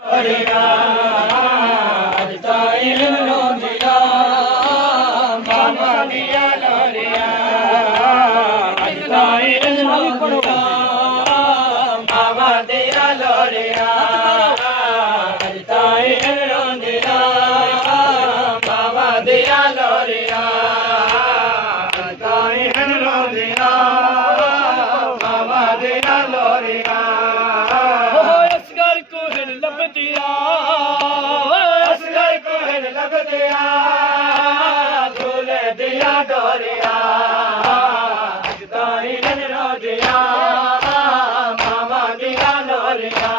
लोरिया अज ताई रोंदिया मामा दिया लोरिया अज ताई रोंदिया मामा दिया लोरिया अज ताई रोंदिया मामा दिया लोरिया अज ताई रोंदिया मामा दिया लोरिया असगर को हिन लब दिया झूले दिया डोरिया अज ताई रोंदिया मामा दिया लोरिया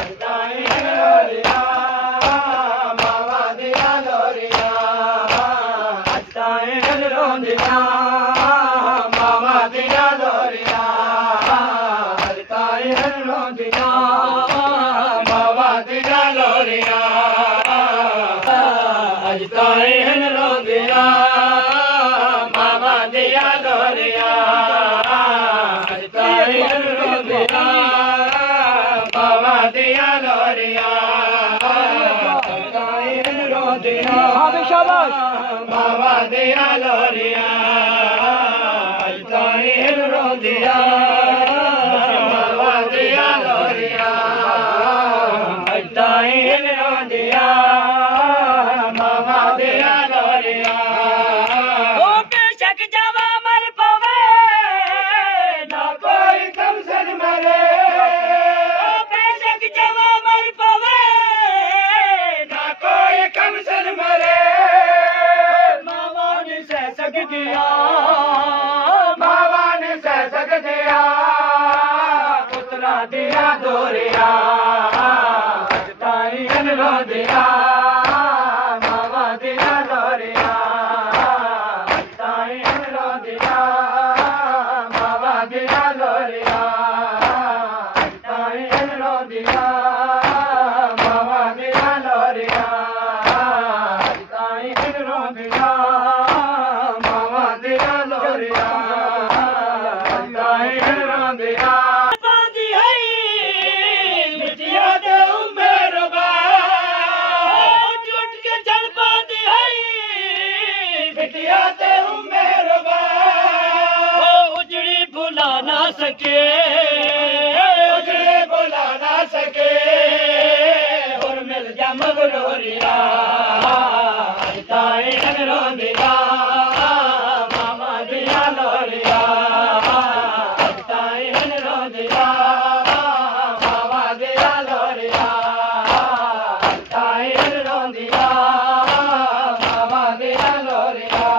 अज ताई रोंदिया मामा दिया लोरिया अज ताई रोंदिया मामा दिया लोरिया अज ताई रोंदिया लोरिया अज ताई रोंदिया मामा दिया लोरिया अज ताई रोंदिया मामा दिया लोरिया अज ताई रोंदिया मामा दिया लोरिया अज ताई रोंदिया मामा दिया लोरिया ताई रोंदिया मामा दिया लोरिया ओ बेशक जावा मर पवे ना कोई कमसन मरे ओ बेशक जावा मर पवे ना कोई कमसन मरे मामा ने सह सकदिया मामा ने सह सकदिया पुत्रा दिया दोरिया रोंदिया मामा दिया लोरिया अज ताई रोंदिया मामा दिया लोरिया अज ताई रोंदिया मामा दिया लोरिया अज ताई रोंदिया मामा दिया लोरिया अज ताई रोंदिया सके उजड़े बुला ना सके और मिल जा मगरोरिया अज ताई रोंदिया मामा दिया लोरिया अज ताई रोंदिया मामा दिया लोरिया अज ताई रोंदिया मामा दिया लोरिया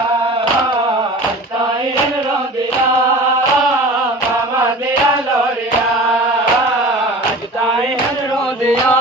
अज ताई रोंदिया लोरिया अज ताई रोंदिया